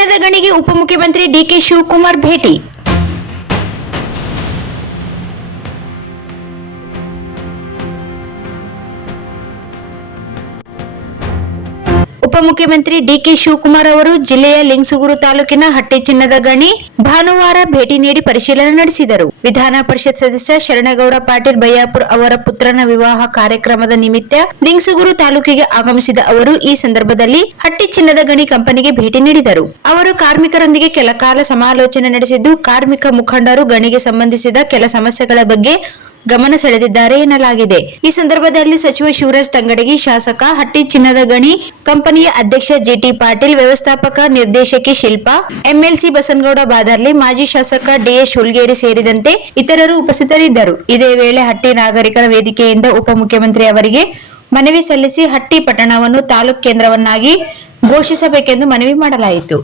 ಚಿನ್ನದ ಗಣಿಗೆ ಉಪಮುಖ್ಯಮಂತ್ರಿ ಡಿಕೆ ಶಿವಕುಮಾರ್ ಭೇಟಿ. ಉಪಮುಖ್ಯಮಂತ್ರಿ ಡಿಕೆ ಶಿವಕುಮಾರ್ ಅವರು ಜಿಲ್ಲೆಯ ಲಿಂಗಸೂಗೂರು ತಾಲೂಕಿನ ಹಟ್ಟಿ ಚಿನ್ನದ ಗಣಿ ಭಾನುವಾರ ಭೇಟಿ ನೀಡಿ ಪರಿಶೀಲನೆ ನಡೆಸಿದರು. ವಿಧಾನ ಪರಿಷತ್ ಸದಸ್ಯ ಶರಣಗೌಡ ಪಾಟೀಲ್ ಬಯ್ಯಾಪುರ್ ಅವರ ಪುತ್ರನ ವಿವಾಹ ಕಾರ್ಯಕ್ರಮದ ನಿಮಿತ್ತ ಲಿಂಗಸೂಗೂರು ತಾಲೂಕಿಗೆ ಆಗಮಿಸಿದ ಅವರು ಈ ಸಂದರ್ಭದಲ್ಲಿ ಹಟ್ಟಿ ಚಿನ್ನದ ಗಣಿ ಕಂಪನಿಗೆ ಭೇಟಿ ನೀಡಿದರು. ಅವರು ಕಾರ್ಮಿಕರೊಂದಿಗೆ ಕೆಲ ಕಾಲ ಸಮಾಲೋಚನೆ ನಡೆಸಿದ್ದು, ಕಾರ್ಮಿಕ ಮುಖಂಡರು ಗಣಿಗೆ ಸಂಬಂಧಿಸಿದ ಕೆಲ ಸಮಸ್ಯೆಗಳ ಬಗ್ಗೆ ಗಮನ ಸೆಳೆದಿದ್ದಾರೆ ಎನ್ನಲಾಗಿದೆ. ಈ ಸಂದರ್ಭದಲ್ಲಿ ಸಚಿವ ಶಿವರಾಜ್ ತಂಗಡಗಿ, ಶಾಸಕ ಹಟ್ಟಿ ಚಿನ್ನದ ಗಣಿ ಕಂಪನಿಯ ಅಧ್ಯಕ್ಷ ಜಿಟಿ ಪಾಟೀಲ್, ವ್ಯವಸ್ಥಾಪಕ ನಿರ್ದೇಶಕಿ ಶಿಲ್ಪಾ, ಎಂಎಲ್ಸಿ ಬಸನಗೌಡ ಬಾದರ್ಲಿ, ಮಾಜಿ ಶಾಸಕ ಡಿಎಸ್ ಹುಲ್ಗೇರಿ ಸೇರಿದಂತೆ ಇತರರು ಉಪಸ್ಥಿತರಿದ್ದರು. ಇದೇ ವೇಳೆ ಹಟ್ಟಿ ನಾಗರಿಕರ ವೇದಿಕೆಯಿಂದ ಉಪಮುಖ್ಯಮಂತ್ರಿ ಅವರಿಗೆ ಮನವಿ ಸಲ್ಲಿಸಿ ಹಟ್ಟಿ ಪಟ್ಟಣವನ್ನು ತಾಲೂಕು ಕೇಂದ್ರವನ್ನಾಗಿ ಘೋಷಿಸಬೇಕೆಂದು ಮನವಿ ಮಾಡಲಾಯಿತು.